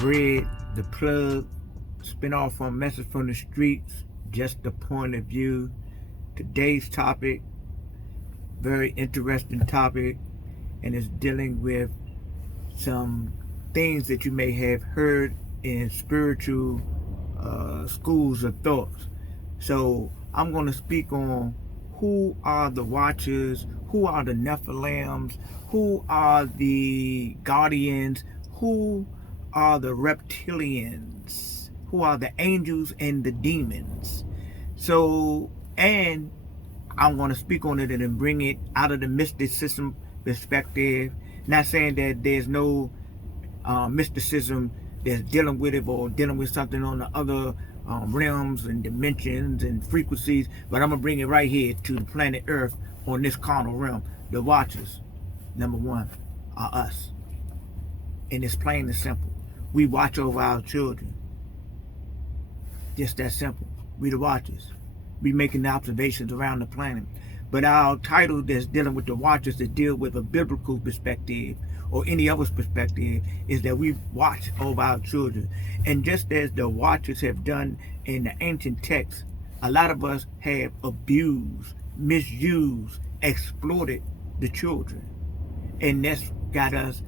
Bread, the plug, spin off from Message from the Streets, just the point of view. Today's topic, very interesting topic, and is dealing with some things that you may have heard in spiritual schools of thoughts. So I'm going to speak on who are the Watchers, who are the Nephlims, who are the Guardians, who are the reptilians, who are the angels and the demons. So, and I'm going to speak on it and then bring it out of the mysticism perspective. Not saying that there's no mysticism that's dealing with it or dealing with something on the other realms and dimensions and frequencies, but I'm going to bring it right here to the planet Earth on this carnal realm. The Watchers, number one, are us. And it's plain and simple. We watch over our children. Just that simple. We the Watchers. We making the observations around the planet. But our title that's dealing with the Watchers that deal with a biblical perspective or any other perspective is that we watch over our children. And just as the Watchers have done in the ancient texts, a lot of us have abused, misused, exploited the children. And that's got us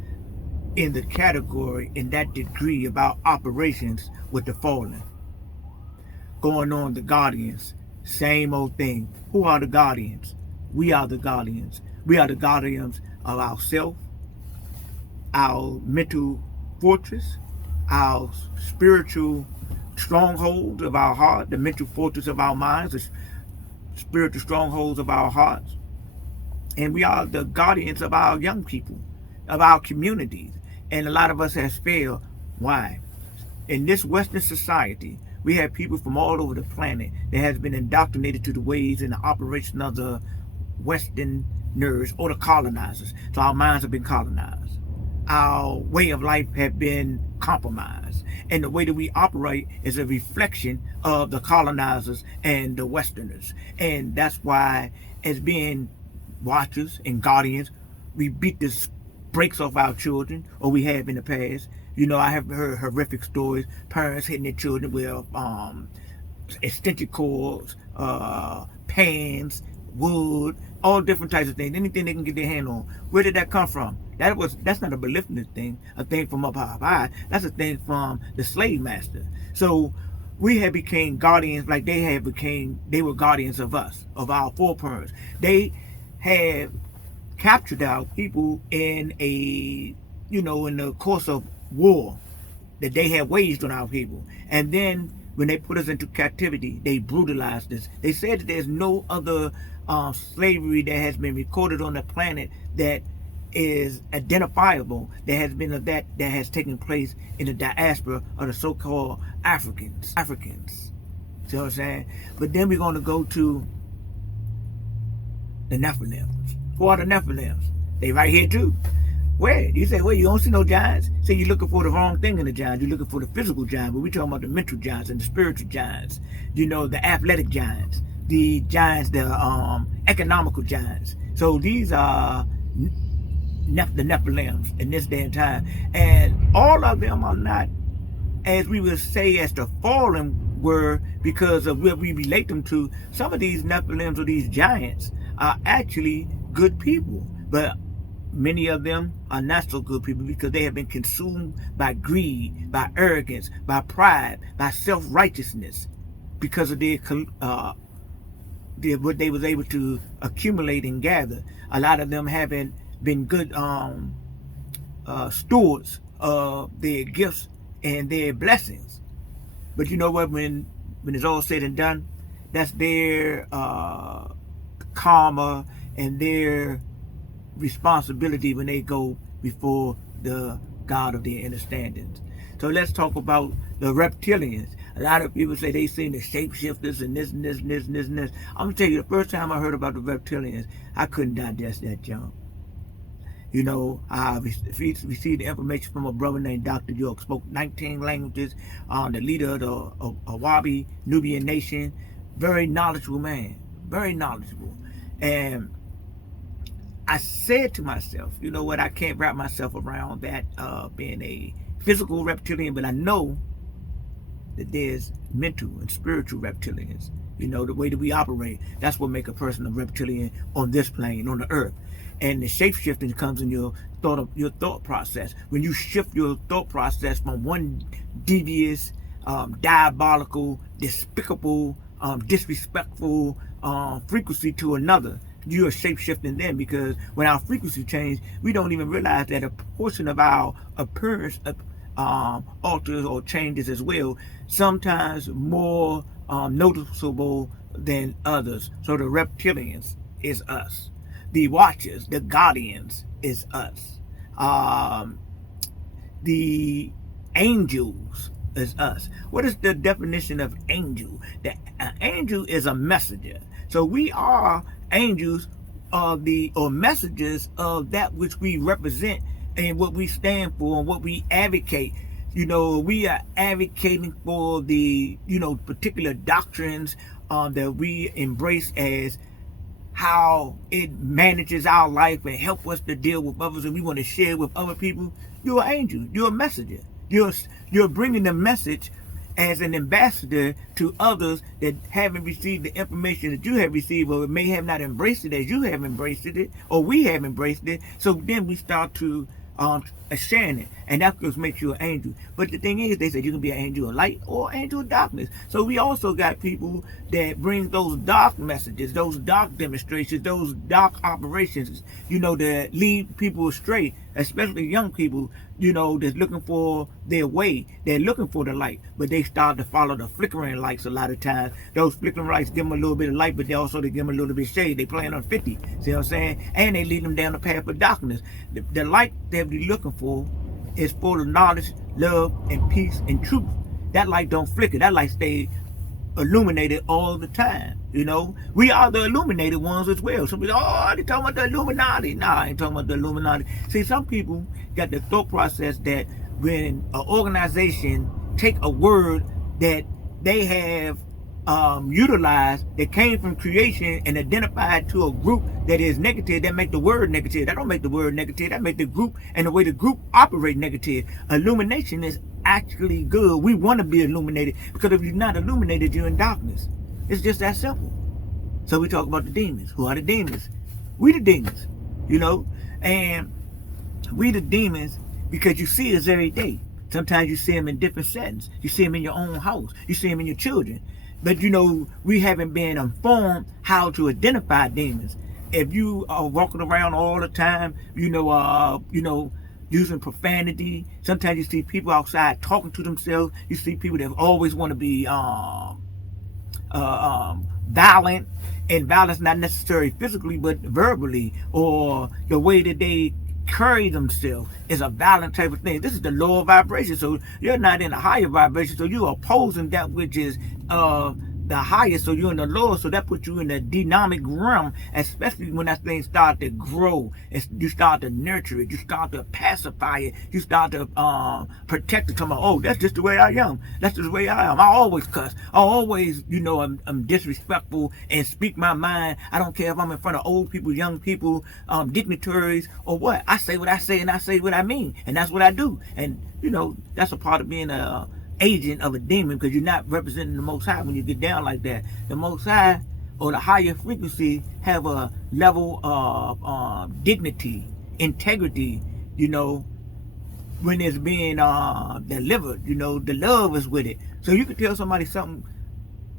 in the category, in that degree, about operations with the fallen. Going on the Guardians, same old thing. Who are the Guardians? We are the Guardians. We are the guardians of ourselves, our mental fortress, our spiritual strongholds of our heart, the mental fortress of our minds, the spiritual strongholds of our hearts. And we are the guardians of our young people, of our communities. And a lot of us has failed. Why? In this Western society, we have people from all over the planet that has been indoctrinated to the ways and the operation of the Westerners or the colonizers. So our minds have been colonized. Our way of life have been compromised. And the way that we operate is a reflection of the colonizers and the Westerners. And that's why, as being Watchers and Guardians, we beat the brakes off our children, or we have in the past. You know, I have heard horrific stories, parents hitting their children with extension cords, pans, wood, all different types of things, anything they can get their hand on. Where did that come from? That's not a belligerent thing, a thing from up high. That's a thing from the slave master. So we have became guardians like they were guardians of us, of our foreparents. They have captured our people in in the course of war that they had waged on our people. And then when they put us into captivity, they brutalized us. They said that there's no other slavery that has been recorded on the planet that is identifiable that has taken place in the diaspora of the so-called Africans. See what I'm saying? But then we're going to go to the Nephlims. Who are the Nephilims? They right here too. Where? You say, well, you don't see no giants. So you're looking for the wrong thing in the giants. You're looking for the physical giants, but we're talking about the mental giants and the spiritual giants. You know, the athletic giants, the giants, the economical giants. So these are the Nephilims in this day and time. And all of them are not, as we would say, as the fallen were, because of what we relate them to. Some of these Nephilims or these giants are actually good people, but many of them are not so good people because they have been consumed by greed, by arrogance, by pride, by self-righteousness, because of what they was able to accumulate and gather. A lot of them haven't been good stewards of their gifts and their blessings. But you know what? When it's all said and done, that's their karma and their responsibility when they go before the God of their understandings. So let's talk about the reptilians. A lot of people say they seen the shapeshifters and this and this and this and this and this. I'm gonna tell you, the first time I heard about the reptilians, I couldn't digest that junk. You know, I received the information from a brother named Dr. York, spoke 19 languages, the leader of the Awabi Nubian nation. Very knowledgeable man, very knowledgeable. And I said to myself, you know what, I can't wrap myself around that being a physical reptilian, but I know that there's mental and spiritual reptilians. You know, the way that we operate, that's what make a person a reptilian on this plane, on the earth. And the shape shifting comes in your thought process. When you shift your thought process from one devious, diabolical, despicable, disrespectful frequency to another, you are shape shifting then, because when our frequency change, we don't even realize that a portion of our appearance alters or changes as well, sometimes more noticeable than others. So the reptilians is us. The watchers, the guardians is us. The angels is us. What is the definition of angel? The angel is a messenger. So we are angels of or messengers of that which we represent and what we stand for and what we advocate. You know, we are advocating for the, particular doctrines that we embrace as how it manages our life and help us to deal with others, and we want to share with other people. You're an angel. You're a messenger. You're bringing the message as an ambassador to others that haven't received the information that you have received, or may have not embraced it as you have embraced it, or we have embraced it. So then we start to sharing it, and that just makes you an angel. But the thing is, they said you can be an angel of light or angel of darkness. So we also got people that bring those dark messages, those dark demonstrations, those dark operations, that lead people astray, especially young people, that's looking for their way. They're looking for the light, but they start to follow the flickering lights a lot of times. Those flickering lights give them a little bit of light, but they give them a little bit of shade. They playing on 50, see what I'm saying? And they lead them down the path of darkness. The light that we're looking for is full of knowledge, love, and peace, and truth. That light don't flicker. That light stays illuminated all the time. We are the illuminated ones as well. Some people, they talking about the Illuminati. Nah, I ain't talking about the Illuminati. See, some people got the thought process that when an organization take a word that they have utilized, that came from creation and identified to a group that is negative, that make the word negative. That don't make the word negative. That make the group and the way the group operate negative. Illumination is actually good. We want to be illuminated, because if you're not illuminated, you're in darkness. It's just that simple. So we talk about the demons. Who are the demons? We the demons, and we the demons because you see us every day. Sometimes you see them in different settings. You see them in your own house. You see them in your children. But we haven't been informed how to identify demons. If you are walking around all the time, using profanity. Sometimes you see people outside talking to themselves. You see people that always want to be violent, and violence not necessarily physically, but verbally, or the way that they carry themselves is a violent type of thing. This is the lower vibration, so you're not in a higher vibration, so you're opposing that which is the highest, so you're in the lower, so that puts you in the dynamic realm, especially when that thing start to grow, and you start to nurture it, you start to pacify it, you start to protect it. That's just the way I am. That's just the way I am. I always cuss. I always, I'm disrespectful and speak my mind. I don't care if I'm in front of old people, young people, dignitaries, or what. I say what I say, and I say what I mean, and that's what I do. And that's a part of being a agent of a demon, because you're not representing the Most High when you get down like that. The Most High, or the higher frequency, have a level of dignity, integrity, when it's being delivered. The love is with it. So you can tell somebody something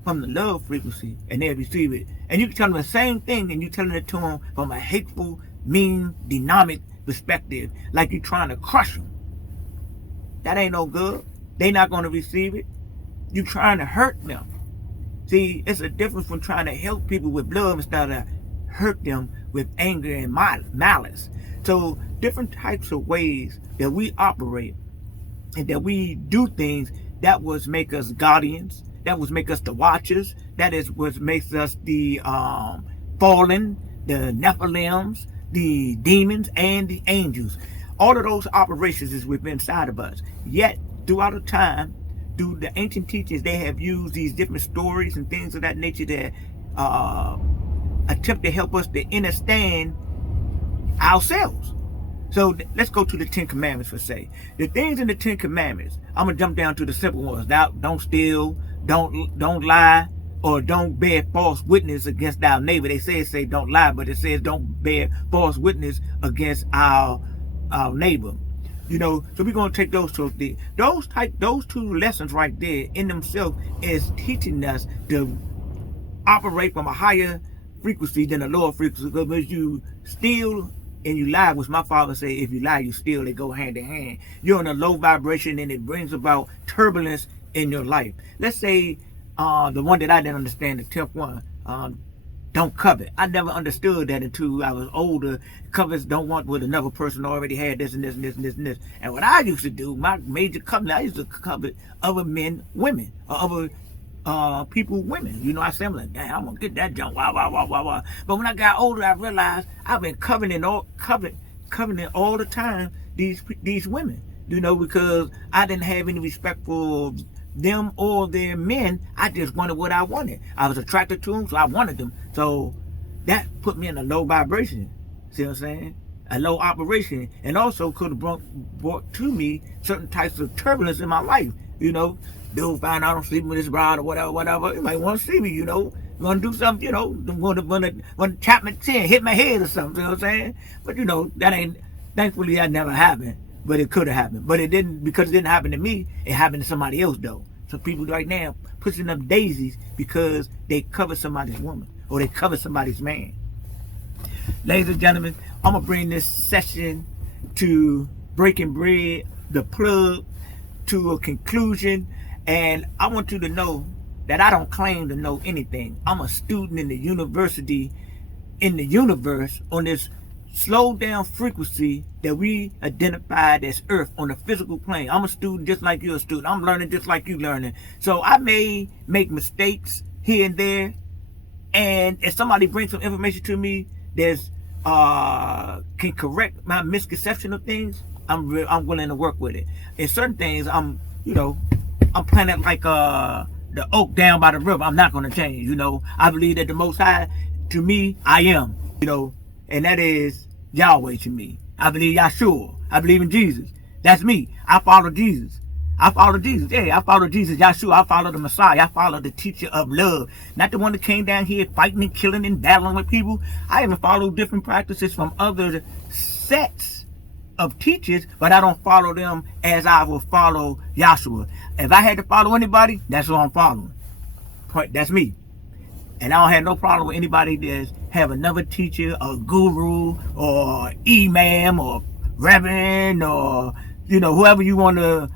from the love frequency and they'll receive it. And you can tell them the same thing and you're telling it to them from a hateful, mean, dynamic perspective, like you're trying to crush them. That ain't no good. They not going to receive it. You trying to hurt them. See, it's a difference from trying to help people with love instead of hurt them with anger and malice. So different types of ways that we operate and that we do things, that was make us guardians, that was make us the watchers, that is what makes us the fallen, the Nephlims, the demons, and the angels. All of those operations is within inside of us. Yet throughout the time, through the ancient teachings, they have used these different stories and things of that nature that attempt to help us to understand ourselves. So let's go to the 10 Commandments for say. The things in the 10 Commandments, I'm gonna jump down to the simple ones. Don't steal, don't lie, or don't bear false witness against our neighbor. They say don't lie, but it says don't bear false witness against our neighbor. So we're gonna take those two. Those two lessons right there in themselves is teaching us to operate from a higher frequency than a lower frequency. Because you steal and you lie, which my father said, if you lie, you steal, they go hand in hand. You're in a low vibration and it brings about turbulence in your life. Let's say the one that I didn't understand, the 10th one, don't covet. I never understood that until I was older. Covets don't want what another person already had, this and this and this and this and this. And what I used to do, my major covenant, I used to covet other men, women, or other people, women. I said, I'm like, damn, I'm gonna get that junk. Wow. But when I got older, I realized I've been coveting all the time these women. Because I didn't have any respect for them or their men. I just wanted what I wanted. I was attracted to them, so I wanted them. So that put me in a low vibration. See what I'm saying? A low operation, and also could have brought to me certain types of turbulence in my life. Dude find out I'm sleeping with this bride or whatever. You might want to see me, want to do something, want to chop my chin, hit my head or something, you know what I'm saying? But that ain't, thankfully that never happened, but it could have happened. But it didn't, because it didn't happen to me, it happened to somebody else though. So people right now pushing up daisies because they cover somebody's woman or they cover somebody's man. Ladies and gentlemen, I'm gonna bring this session to breaking bread, the plug, to a conclusion. And I want you to know that I don't claim to know anything. I'm a student in the university, in the universe, on this slow down frequency that we identified as Earth on the physical plane. I'm a student just like you're a student. I'm learning just like you learning. So I may make mistakes here and there. And if somebody brings some information to me that's can correct my misconception of things, I'm willing to work with it. In certain things, I'm planted like the oak down by the river. I'm not going to change. I believe that the Most High, to me, I am. And that is Yahweh to me. I believe Yahshua. I believe in Jesus. That's me. I follow Jesus. Yeah, I follow Jesus, Yahshua. I follow the Messiah. I follow the teacher of love. Not the one that came down here fighting and killing and battling with people. I even follow different practices from other sets of teachers, but I don't follow them as I will follow Yahshua. If I had to follow anybody, that's who I'm following. That's me. And I don't have no problem with anybody that have another teacher, a guru, or imam, or reverend, or whoever you want to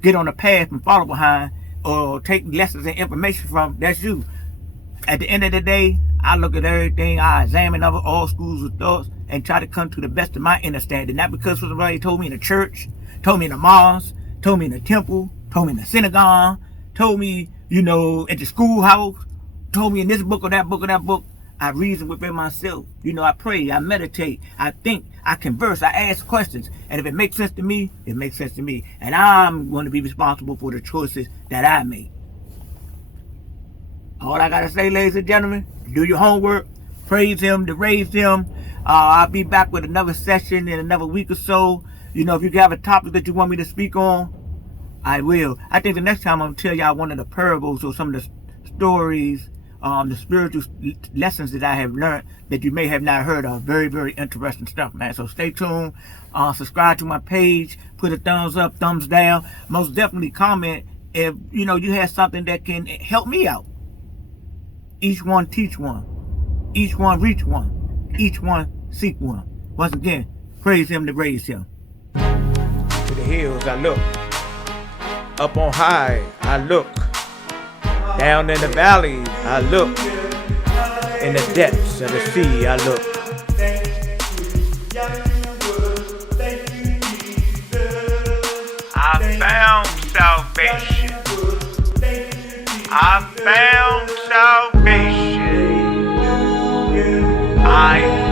get on the path and follow behind, or take lessons and information from. That's you. At the end of the day, I look at everything, I examine all schools of thoughts and try to come to the best of my understanding. Not because somebody told me in the church, told me in the mosque, told me in the temple, told me in the synagogue, told me, at the schoolhouse, told me in this book or that book or that book. I reason within myself. I pray, I meditate, I think, I converse, I ask questions. And if it makes sense to me, it makes sense to me. And I'm going to be responsible for the choices that I make. All I got to say, ladies and gentlemen, do your homework, praise him, to raise him. I'll be back with another session in another week or so. If you have a topic that you want me to speak on, I will. I think the next time I'm going to tell y'all one of the parables or some of the stories, the spiritual lessons that I have learned that you may have not heard of. Very, very interesting stuff, man. So stay tuned. Subscribe to my page. Put a thumbs up, thumbs down. Most definitely comment if, you have something that can help me out. Each one teach one. Each one reach one. Each one seek one. Once again, praise him to raise him. To the hills I look. Up on high I look. Down in the valleys I look. In the depths of the sea I look. I found salvation. I found salvation. I